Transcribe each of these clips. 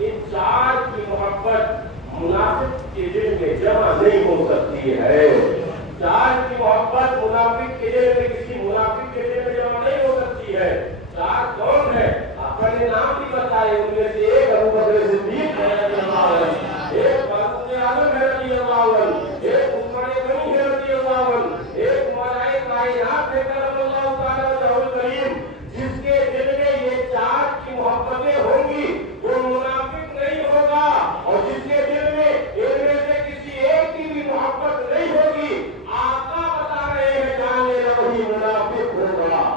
ان چار کی محبت منافق کے دل میں جمع نہیں ہو سکتی ہے. چار کی محبت منافق کے دل میں کسی منافق کے دل میں جمع نہیں ہو سکتی ہے. چار کون ہے؟ آپ نے نام بھی بتائے. ان میں سے ایک ابو بکر صدیق ہے رضی اللہ عنہ، ایک فاروق اعظم ہے رضی اللہ عنہ، ایک عثمان غنی ہے رضی اللہ عنہ، ایک مولا کائنات ہے کرم اللہ تعالی وجہہ الکریم. جس کے دل میں یہ چار کی محبتیں ہوں گی وہ منافق نہیں ہوگا، اور جس کے دل میں ان میں سے کسی ایک کی بھی محبت نہیں ہوگی، آقا بتا رہے ہیں جان لینا وہی منافق ہوگا.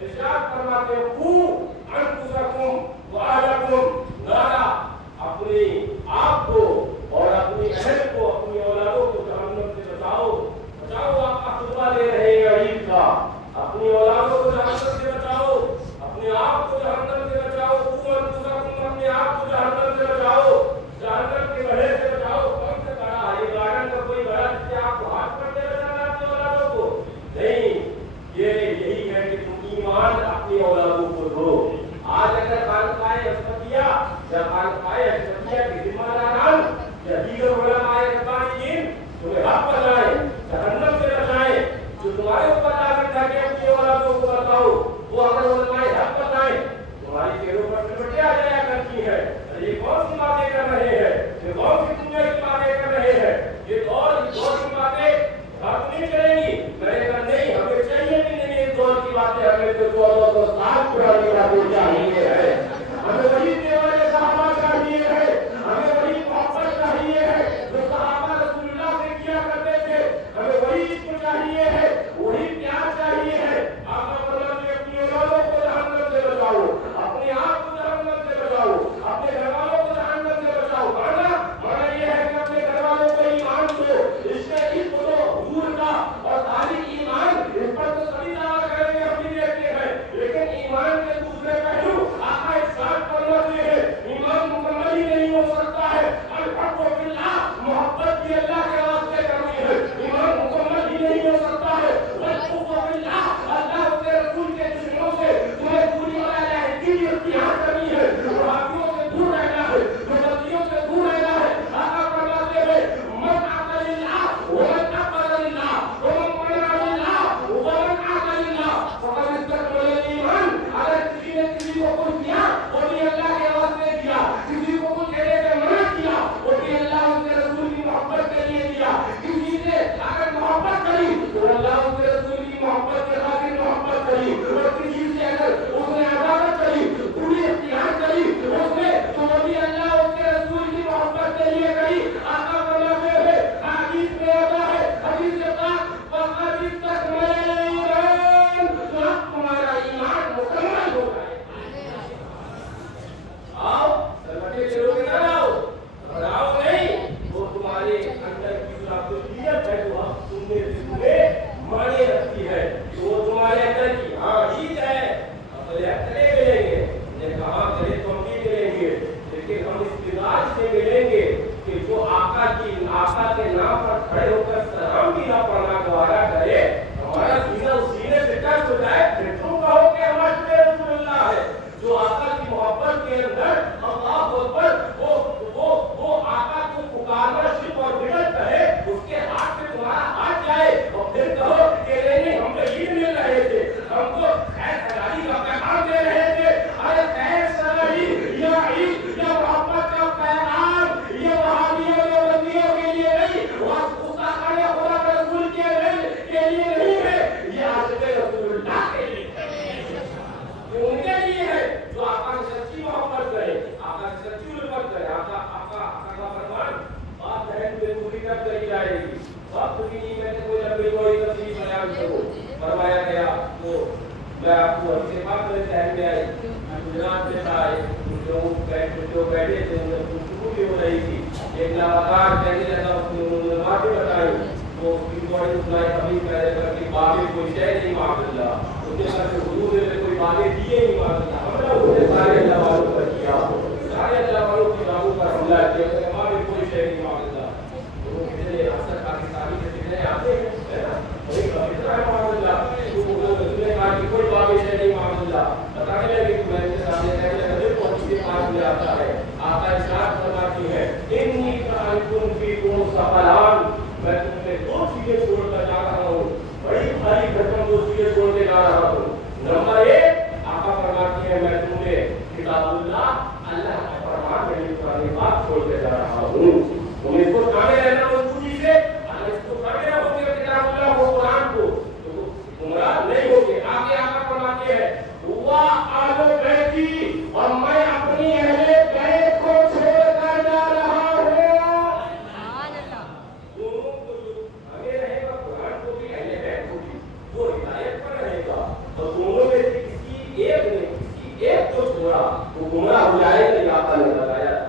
ارشاد فرماتے ہیں قو انفسکم واہلکم نارا، اپنے آپ کو اور اپنی اہل کو، اپنی اولادوں کو جہنم سے بچاؤ. بچاؤ، آپ کا خطبہ لے رہے ہیں عید کا. اپنی اولادوں کو جہنم سے بچاؤ، اپنے آپ کو جہنم سے بچاؤ. قو انفسکم، اپنے آپ کو جہنم سے بچاؤ، جہنم کے بڑے سے بچاؤ. کون سے بڑا ہے؟ یہ گارڈن کا کوئی بڑا جس سے آپ کو ہاتھ پڑ کے بچانا اپنی اولادوں کو؟ نہیں، یہی ہے کہ تم ایمان اپنی اولادوں کو دو. آج اگر خانقاہ اسمتیہ یا خانقاہ اسمتیہ کے ذمہ داران یا دیگر علماء ربانیین تمہیں حق بتائیں، جہنم سے بچائیں، جو تمہارے اوپر لازم تھا کہ اپنی اولادوں کو بتاؤ، وہ اگر علماء حق بتائیں تمہاری چہروں پر سمٹے آ جایا کرتی ہے. یہ کون سی باتیں کر رہے ہیں؟ یہ کون سی دنیا کی باتیں کر رہے ہیں؟ یہ دور کی باتیں حق نہیں چلیں گی. میں نے کہا نہیں، ہمیں چاہیے کہ نہیں اس دور کی باتیں، ہمیں تو 1400 سال پرانی باتیں چاہیے ہے. ہمیں وہی دیوال صحابہ چاہیے ہے، ہمیں وہی محبت چاہیے ہے جو صحابہ رسول اللہ سے کیا کرتے تھے. ہمیں وہی عشق چاہیے ہے، وہی پیار چاہیے ہے. آقا فرماتے ہیں اپنی اولادوں کو جہنم سے بچاؤ، اپنے آپ کو جہنم سے بچاؤ، اپنے گھر والوں کو جہنم سے بچاؤ. مانا یہ ہے کہ اپنے گھر والوں کو ایمان دو، عشق دو حضور کا. اور ذالک ایمان، اس پر تو سبھی دعویٰ کریں گے، ہم بھی دیکھتے ہیں، لیکن ایمان کے دوسرے پہلو آقا ارشاد فرماتے ہیں ایمان مکمل ہی نہیں ہو سکتا ہے. الحق باللہ، محبت بھی اللہ کے واسطے کرنی ہے، ایمان مکمل ہی نہیں ہو سکتا ہے. والکفر باللہ، اللہ کے رسول کے دشمنوں سے تمہیں دوری اور علیحدگی اختیار کرنی ہے، وہابیوں سے دور رہنا ہے، مبتدیوں سے دور رہنا ہے. آقا فرماتے ہیں من عطا للہ ومن عقد للہ ومن منع للہ ومن عطا للہ فقد استکمل الایمان. اگر کسی نے کسی کو کچھ دیا وہ بھی اللہ کے واسطے دیا، کسی کو کچھ دینے سے منع کیا وہ بھی اللہ اس کے رسول کی محبت کے لیے دیا. کسی سے اگر محبت کری تو اللہ اس کے رسول کی محبت کے خاطر محبت کری، اور کسی سے اگر اس نے عداوت کری، پوری اختیار کری اس نے، تو وہ بھی اللہ اس کے رسول کی محبت کے لیے کری. آقا فرماتے ہیں حدیث میں آتا ہے، حدیث پاک فقد استکمل الایمان، تو اب تمہارا ایمان مکمل ہو گیا. آؤ سرمٹے چلو گے نہ آؤ، گھبراؤ نہیں. وہ تمہارے اندر کی جو عقیدت ہے جو ہم سننے مانے رکھتی ہے، وہ تمہارے اندر کی عید ہے. اب چلے ملیں گے، نے کہا چلے تو ہم بھی ملیں گے، لیکن ہم اس مزاج سے ملیں گے کہ جو آقا کے نام پر کھڑے ہو کر سلام بھی نہ پڑھنا گوارا کرے، ہمارا سینے سے ٹچ ہو جائے، پھر تم کہو کہ ہمارے رسول اللہ ہے. جو آقا کی محبت کے اندر اللہ اکبر وہ آقا کو پکارنا شرک اور بدعت کہے، اس کے ہاتھ میں تمہارا ہاتھ جائے اور پھر کہو کہ نہیں ہم تو عید مل رہے تھے، ہم کو خیر سلائی کا پیغام دے رہے تھے. ارے خیر سلائی یا عید یا محبت کا پیغام یہ وہابیوں یا بندیوں کے لیے نہیں، وہ خدا کے رسول کے لیے نہیں ہے، یہ عاشق رسول اللہ کے لیے ہے. یہ ان کے لیے ہے جو آقا کی سچی محبت کرے، آقا کی سچی الفت کرے. آقا کا فرمان بات بہن پہ پوری کر کری جائے گی. وقت بھی نہیں میں نے کوئی لمبی کوئی تفصیل بیان کروں. فرمایا گیا تو میں آپ کو حدیث پاک میں ذہن میں آئی، گجرات میں تھا، جو بیٹھے تھے ان میں گفتگو بھی ہو رہی تھی. ایک لگاتار کہنے لگا اس نے انہوں نے باتیں بتائی تو اس کی بڑی سنائی ابھی کہنے لگا کہ بابے کوئی شے نہیں معاذ اللہ، اس کے ساتھ حضور نے کوئی باتیں دیے نہیں معاذ اللہ. ہم نے سارے اللہ والوں پر کیا، سارے اللہ والوں کی ناموں پر حملہ کیا، بابے کوئی شے نہیں معاذ اللہ. وہ کتنے اکثر پاکستانی کے کتنے آتے ہیں نا، وہی کہا معاذ اللہ، تو انہوں نے کہا کہ کوئی بابے شے نہیں معاذ اللہ. बताने लगे कि मैं इनके सामने कहने लगा देखो इसके पास में आता है आका इरशाद फरमाती है इन्नी कानकुन फीकुम सफलान मैं तुमसे दो चीजें छोड़कर जा रहा हूँ बड़ी भारी घटना दो चीजें छोड़ के जा रहा हूँ। नंबर एक आका फरमाती है मैं तुमसे किताबुल्लाह अल्लाह का फरमान यानी कुरान पाक छोड़ के जा रहा हूँ। तुम इसको थामे रहना मजबूती से अगर इसको थामे रहोगे किताबुल्लाह को कुरान को तो गुमराह नहीं होगे। आगे आका फरमाती है हुआ आलो बैती और मैं अपनी अहले बैत को छोड़कर जा रहा हूँ। दोनों को जो हमें रहेगा कुरान को भी अहले बैत को भी वो हिदायत पर रहेगा और दोनों में से किसी एक को छोड़ा वो गुमराह हो जाएगा। ये आका ने बताया था।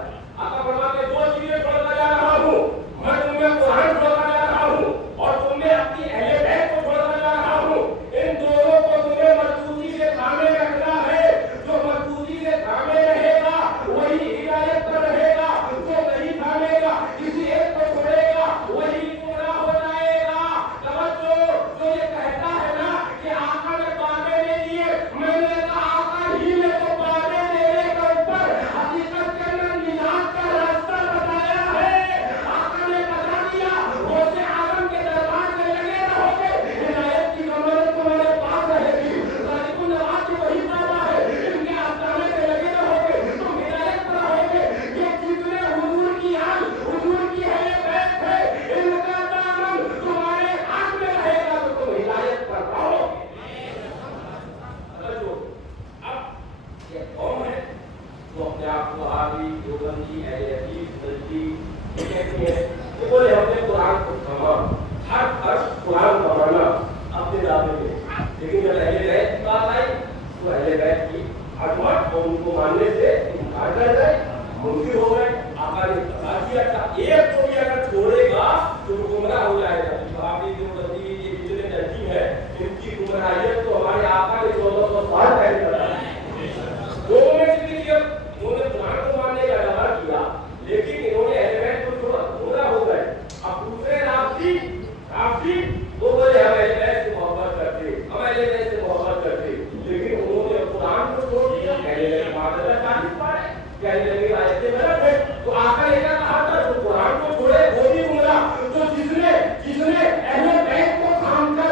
आका फरमाते दो चीजें छोड़कर जा रहा हूँ मैं तुम्हें कुरान छोड़कर जा रहा हूँ और तुम्हें अपनी अहले बैत को छोड़कर जा रहा हूँ। इन दोनों को तुम्हें मजबूती से थामे रखना है। जो मजबूती से थामे रहेगा वही हिदायत पर रहेगा। जो नहीं थामेगा किसी एक को छोड़ेगा वही गुमराह हो जाएगा। तवज्जो जो ये कहता है ना कि आका ने बातें नहीं दिए मैंने कहा आका ही ने तो बातें देने के ऊपर हकीकत के अंदर निजात का रास्ता बताया है। आका ने बता दिया उससे आलम के दरबार में लगे रहोगे हिदायत की जमानत तुम्हारे पास रहेगी। सालिकुन नवाज की वही बाबा है इनके आस्ताने पे लगे रहोगे तुम हिदायत पर रहोगे। ये जितने हुजूर की आल हुजूर की अहले बैत है इनका दामन तुम्हारे हाथ में रहेगा तो तुम हिदायत पर रहोगे। अब ये कौन है जो अपने आप को आदि देवबंदी अहले हदीस नजदी कहती है कि बोले हमने कुरान को थामा हर कुरान का माना अपने दावे में। लेकिन जब अहले बैत की बात आई तो अहले बैत की अजमत और उनको मानने से इनकार कर गए मुनकिर हो गए। आका ने बता दिया था एक को भी अगर छोड़ेगा तो वो गुमराह हो जाएगा। भाभी देवबंदी ये जितने नजदी है इनकी गुमराहियत तो हमारे आका ने 1400 साल पहले बताया। दोनों में से किसी इन्होंने कुरान को मानने का दावा किया लेकिन इन्होंने अहले बैत को छोड़ा गुमराह हो गए। अब दूसरे राफी वो बोले हम अहले बैत से मोहब्बत करते हम अहले बैत से मोहब्बत करते लेकिन उन्होंने कुरान को छोड़ दिया। कहने लगे मादर तारीफ पाए कहने लगे आयतें गलत है। तो आका ने क्या कहा था जो कुरान को छोड़े वो भी गुमराह। तो जिसने अहले बैत को थामने का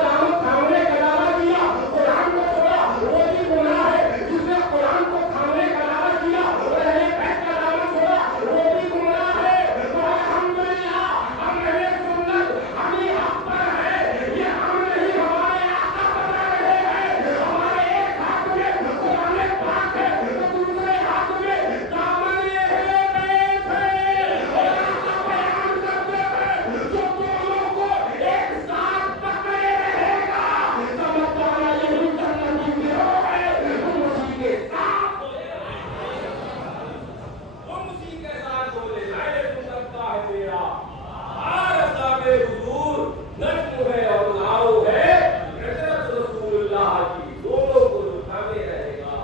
दावा किया कुरान को छोड़ा वो भी गुमराह है। जिसने कुरान को थामने का दावा किया और अहले बैत का दावा छोड़ा वो भी गुमराह है। तो अल्हम्दुलिल्लाह हम अहले सुन्नत हम ही हक पर है। ये हम नहीं हमारे आका बता रहे हैं। हमारे एक हाथ में कुरान पाक है तो दूसरे हाथ में दामन अहले बैत है और आका बयान करते हैं जो दोनों को एक साथ पकड़े रहेगा समझदारा यही जन्नती गिरोह है। तुम उसी के साथ बोले लाए तुम लगता है तेरा आरज़ा के हुजूर नज्म है और नाव है हज़रत रसूलुल्लाह की। दोनों को जो थामे रहेगा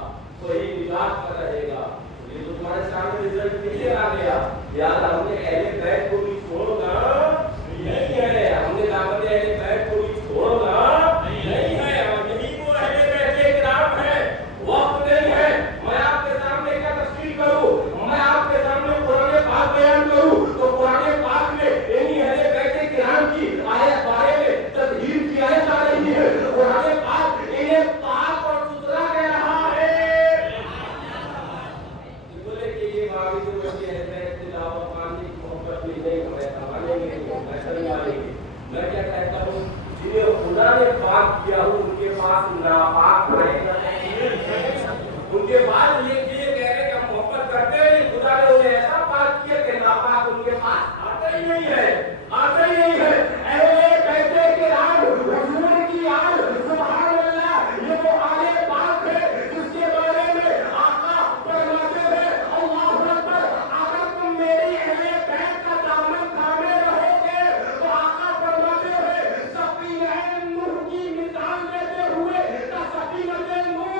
वही निजात पर रहेगा। ये तो तुम्हारे सामने रिजल्ट क्लियर आ गया। यार हमने अहले बैत को भी छोड़ना नहीं है। हमने दावत अहले बैत को भी छोड़ना नहीं है। यही वो अहले बैत के किराम है। वक्त नहीं है मैं आपके सामने क्या तस्वीर करूं मैं आपके सामने कुरान पाक बयान करूं तो कुरान पाक में इन्हीं अहले बैत के किराम की आयत बारे में तस्हीर की आयत आ रही है। कुरान पाक इन्हें पाक और सुथरा कह रहा है। बोले कि ये बात जो है अहले बैत के दावत मानने की मोहब्बत में नहीं हमें मानेंगे ऐसा नहीं मानेंगे। मैं क्या कहता हूँ जिन्हें खुदा ने पाक किया हो उनके पास नापाक रहेगा। उनके पास ये कह रहे कि हम मोहब्बत करते हैं खुदा ने उन्हें ऐसा पाक किया कि नापाक उनके पास आता ही नहीं है। अहले बैत के आल हुजूर की आल सुभान अल्लाह ये वो आले पाक है जिसके बारे में आका फरमाते हैं अल्लाहु अकबर अगर तुम मेरी अहले बैत का दामन थामे रहोगे तो आका फरमाते हैं सफीना नूह की मिसाल देते हुए सफीना नूह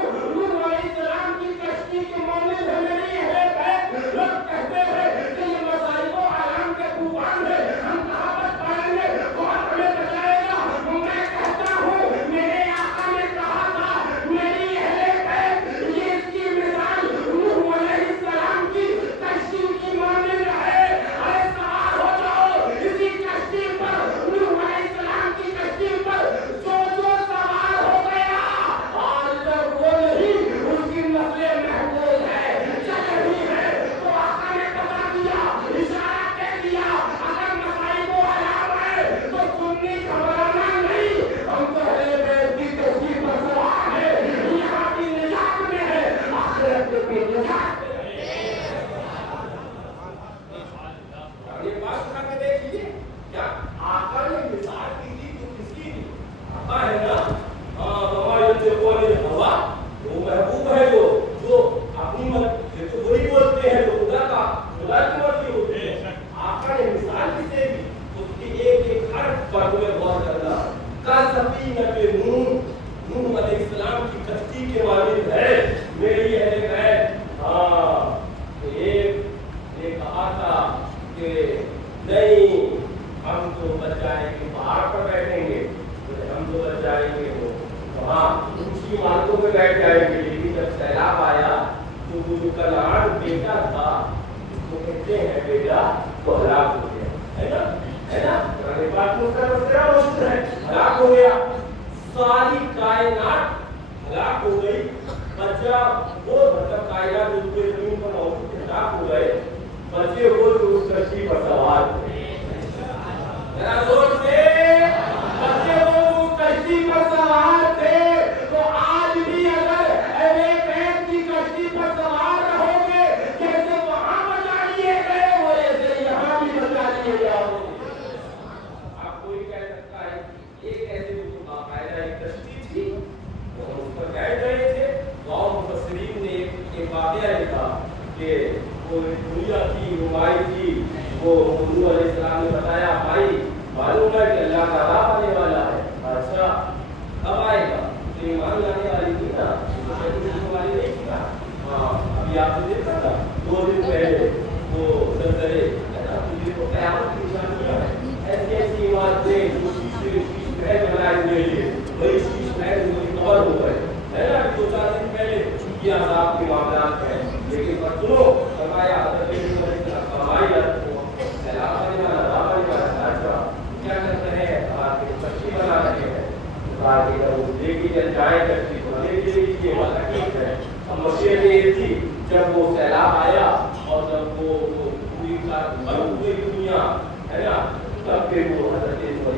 अलैहिस्सलाम की कश्ती के कनान बेटा था, उसको कहते हैं बेटा तो हलाक हो गया, है ना, है ना, पुराने बात में उसका तस्करा मौजूद है, हलाक हो गया, सारी कायनात हलाक हो गई, बच्चा वो मतलब कायनात जो पूरे जमीन पर मौजूद थे हलाक हो गए, बच्चे वो जो उस कश्ती पर सवार थे, जरा जोर से, बच्चे वो उस कश्ती पर सवार थे, तो आज भी अगर एक व्यक्ति कश्ती पर सवार रहोगे, जैसे वहां बचा लिए गए हो ऐसे यहाँ भी बचा लिए जाओगे। आप कोई कह सकता है एक ऐसी बाकायदा एक कश्ती थी, तो हम उस पर बैठ रहे थे, गाँव मुफस्सिरीन ने एक वाक़या लिखा कि वो दुनिया की रुमाई थी, वो हुजूर अलैहिस्सलाम ने बताया भाई मालूम है कि अल्लाह का अज़ाब आने वाला है, अच्छा अब आएगा, तो ईमान लाने वाली थी ना, वाली नहीं थी ना, हाँ अभी आपने देखा था 2 दिन पहले वो ज़लज़ले है ना, तो क़यामत की निशानियां हैं, ऐसी ऐसी इमारतें जो शीश महल बनाए हुए थे, वही शीश महल उनकी कब्र हो गए, है ना, 2-4 दिन पहले ये अज़ाब के मामलात हैं, लेकिन पर सुनो फरमाया हज़रत फरमाया सलाम अलैहि अच्छा क्या करते हैं, आपके कश्ती बना रहे हैं, आगे का वो देखी जाए कश्ती को देख लीजिए वाला ठीक है। अब मसले ये थी जब वो सैलाब आया और जब वो पूरी बंद हो गई दुनिया, है ना, तब फिर वो हज़रत इस्माईल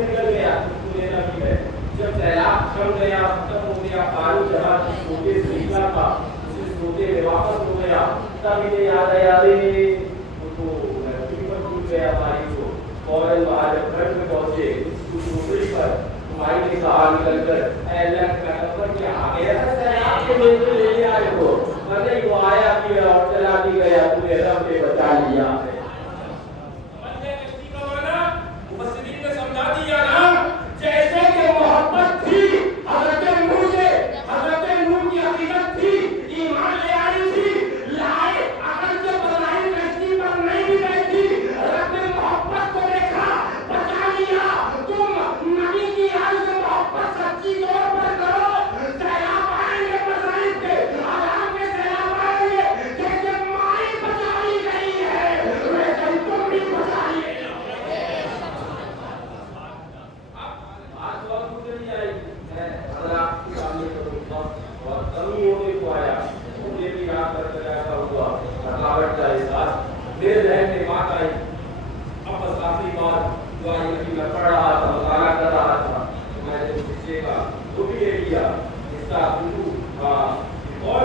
निकल गया, लेना भी है, जब सैलाब थम गया खत्म हो गया, पानी जहाँ सोते से निकला था उसे सोते में वापस हो गया, तब इन्हें याद आया अरे वो तो पर टूट गया पानी को, फौरन वहाँ जब घर में पहुंचे उस टोकरी पर माई ने कहा निकल कर अल्लाह का कसम क्या आ गया था सैलाब के लिए तो ले आए हो, वरना वो आया कि और चला भी गया, तूने रब ने बचा लिया है। समझने कश्ती का माना मुफस्सिरीन ने समझा दिया ना, जैसे कि मोहब्बत थी हज़रत नूह से, हज़रत नूह की हकीकत थी, ईमान ले आई थी, लाए अकल से बनाई कश्ती पर नहीं भी गई थी, रब ने मोहब्बत को देखा बचा लिया, तुम नबी की याद से मोहब्बत सच्ची तौर पर करो, सैलाब आएंगे मसाइब के, आराम के सैलाब आएंगे, जैसे माई बचाई गई है वैसे ही तुम भी बचा लिए जाओगे। आज बहुत गुजरी आई है, अगर आपके सामने करूँगा और कमी होने को आया, मुझे भी याद करके ऐसा हुआ, थकावट का एहसास मेरे जहन में बात आई, अब बस आखिरी बार दुआ नबी में पढ़ रहा था, मुताला कर रहा था, तो मैंने उस हिस्से का वो भी ले लिया, इसका और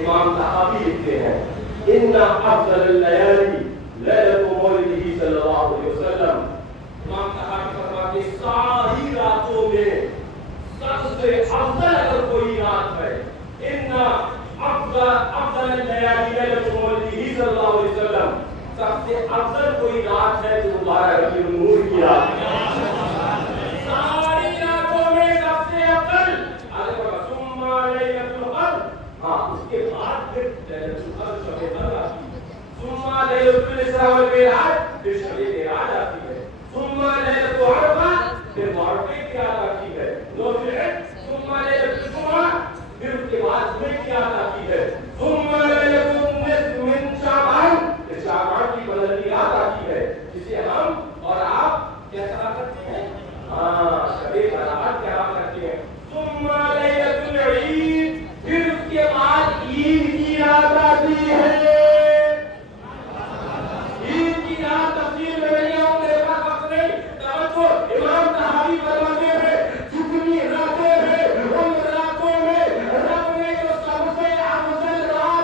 इमाम सहाबी लिखते हैं इन्ना अफ़ज़ल लयाली लैलतु मौलिदिही सल्लल्लाहु अलैहि वसल्लम, इमाम सहाबी फरमाते सारी रातों में सबसे अफजल अगर कोई रात है, इन्ना अफ़ज़ल लयाली लैलतु मौलिदिही सल्लल्लाहु अलैहि वसल्लम, सबसे अफजल कोई रात है जो मुबारक रबीउल नूर की रात है, सारी रातों में सबसे अफजल सुम्मा लैलतुल क़द्र, हाँ उसके बाद फिर लैलतुल क़द्र शब-ए क़द्र आती है, सुम्मा लैलतुल इसरा वल मिराज, फिर शब-ए मिराज आती है, सुम्मा लैलतुल अरफा, फिर अरफे की रात आती है, सुम्मा लैलतुल जुमा, फिर उसके बाद जुमे की रात आती है, सुम्मा लैलतुल निस्फ मिन शाबान, शाबान की बदलती रात आती है, जिसे हम और आप क्या कहा करते हैं, हाँ शब-ए बारात कहा करते हैं, सुम्मा लैलतुल ईद, फिर उसके बाद ईद की रात आती है, ईद की रात तफसील में नहीं आऊं, मेरे पास वक्त नहीं, तवज्जो, इमाम सहाबी फरमाते हैं जितनी रातें हैं उन रातों में रब ने जो सबसे अफजल रात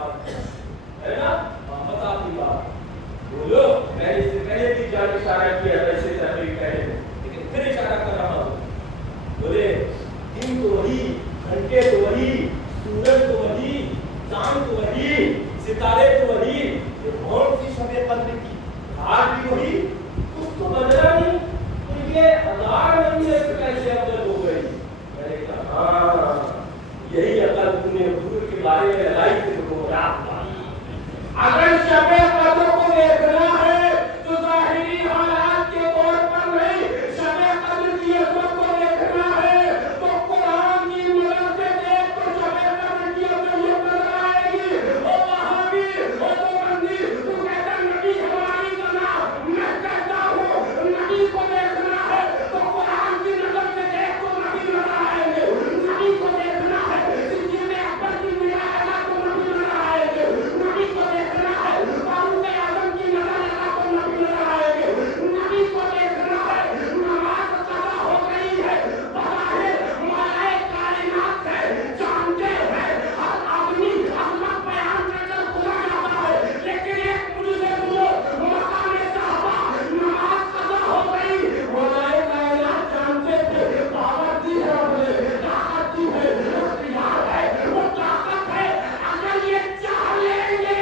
बात है ना? बता अपनी बात बोलो। मैंने इससे पहले भी जान इशारा किया वैसे पहले लेकिन फिर इशारा कर रहा हूँ। बोले दिन तो वही, घंटे तो वही, सूरज तो वही, चांद तो वही, सितारे तो वही, ये कौन सी शबे कद्र की रात भी वही, कुछ तो बदला नहीं। तो ये 1000 महीने से कैसे अकल हो गई? मैंने कहा हाँ, यही अकल तुमने हुजूर के बारे में लगाई थी तो रात। अगर शबे कद्र को देखना है तो ज़ाहिरी हालात के तौर पर नहीं, शबे कद्र की अजमत को देखना है तो कुरान की मदद से देख तो शबे कद्र की अजमत नजर आएगी। ओ वहाबी, ओ देवबंदी, तू कहता नबी हमारी तना, मैं कहता हूँ नबी को देखना है तो कुरान की नजर से देख तो नबी नजर आएंगे। नबी को देखना है सिद्दीक़ अकबर की निगाह लगा तो नबी नजर आएंगे। नबी को देखना है फारूक आजम की नजर लगा तो नबी नजर आएंगे। नबी को देखना है नमाज कज़ा हो गई है, बज़ाहिर मौलाए कायनात है, जानते हैं हर आदमी अपना बयान करके गुजर जाता है, लेकिन एक मुझसे सुनो मकाम साहबा नमाज कज़ा हो गई, मौलाए कायनात जानते थे ताकत दी है, हमने ताकत दी है, इख्तियार है, वो ताकत है। अगर ये चाह लेंगे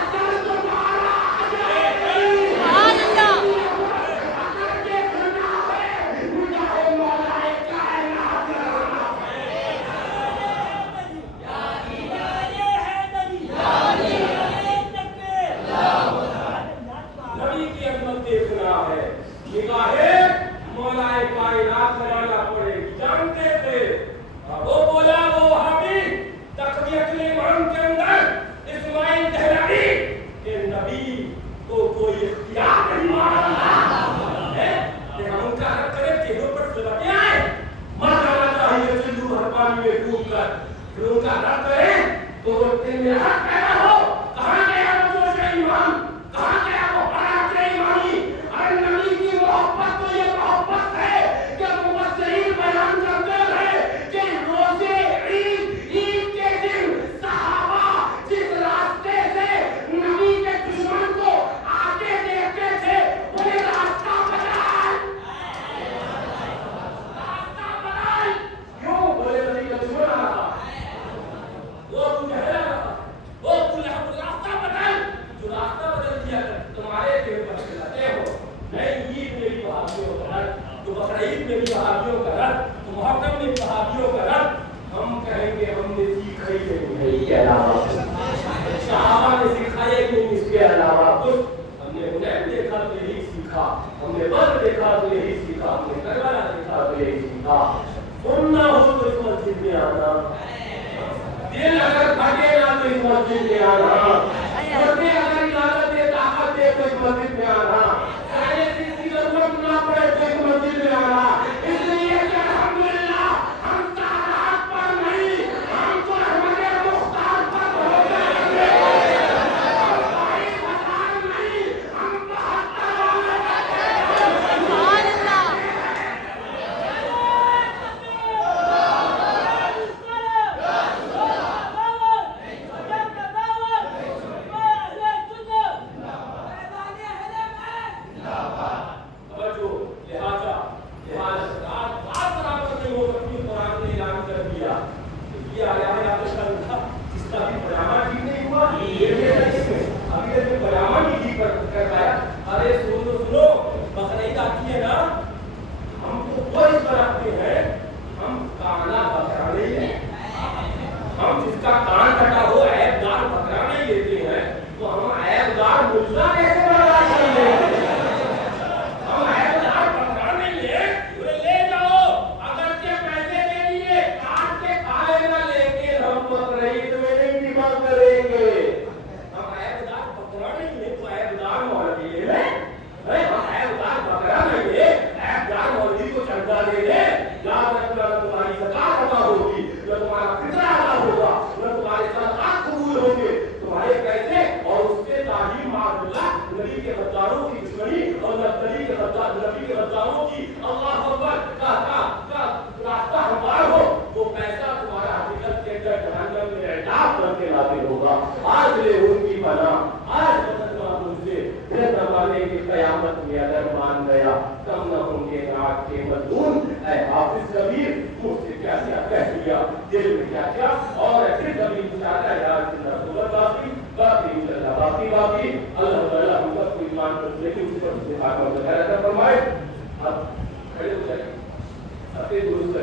अगर दोबारा आ जाएगी। अगर देखना है निगाहे मौलाए कायनात लगाना नबी की अजमत देखना है, निगाहे मौलाए कायनात लगाना पड़ेगी। जानते थे वो बोला वो वहाबी तक़वियतुल ईमान के अंदर इस्माइल दहलवी के नबी को कोई इख्तियार नहीं मानता है कि हम उनका रद्द करें, चेहरों पर सुलगे आए, मर जाना चाहिए सिंधु हर पानी में डूब कर, फिर उनका रद्द करें तो दिल में हक पैदा हो। कहाँ गया वो जोश ईमान, कहाँ गया वो हरारत ईमानी? अरे नबी की मोहब्बत तो ये मोहब्बत है कि मुफस्सिरीन बयान करते हैं कि रोज़े ईद के दिन सहाबा जिस रास्ते से नबी के दुश्मन को आते देखते थे वो रास्ता बदल, रास्ता बदल। क्यों? बोले नबी का दुश्मन आ रहा, वो अबू जहल आ रहा, वो अबू लहब, रास्ता बदल। जो रास्ता बदल दिया तुम्हारे देह पर चलाते हो। नहीं, ईद में भी वहाबियों का रद्द, तो बकरीद में भी वहाबियों का रद्द, तो मुहर्रम में भी वहाबियों का रद्द। हम कहेंगे हमने सीखा ही नहीं इसके अलावा, सहाबा ने सिखाया ही नहीं इसके अलावा कुछ। हमने हुनैन देखा तो यही सीखा, हमने बद्र देखा तो यही सीखा, हमने करबला देखा तो यही सीखा। सुनना हो तो इस मस्जिद में आना, दिल अगर फटे ना तो इस मस्जिद में आना, घुटने अगर इजाजत दे ताकत दे तो इस मस्जिद में आना, चाहे किसी जरूरत ना पड़े तो इस मस्जिद में आना। इसलिए कि अल्हम्दुलिल्लाह हम तादाद पर नहीं, हम तो अहमद मुख्तार पर हो जाएंगे। हम 22,000 नहीं, हम 72,000 जहन्नम में एहतियात बन के नाजिल होगा। आज ले उनकी पनाह, आज बदलवा मुझसे फिर जमाने की कयामत में अगर मान गया कम न होंगे नाक के मजदूर। ऐ हाफिज कबीर मुझसे क्या क्या कह दिया, दिल में क्या क्या, और फिर कभी इंशाअल्लाह यार जिंदा सुबह बाकी बाकी इंशाअल्लाह बाकी अल्लाह ताला हम सबको ईमान पर लेकिन उस पर से हाथ में फरमाए। अब खड़े हो जाइए, अपने दुरुस्त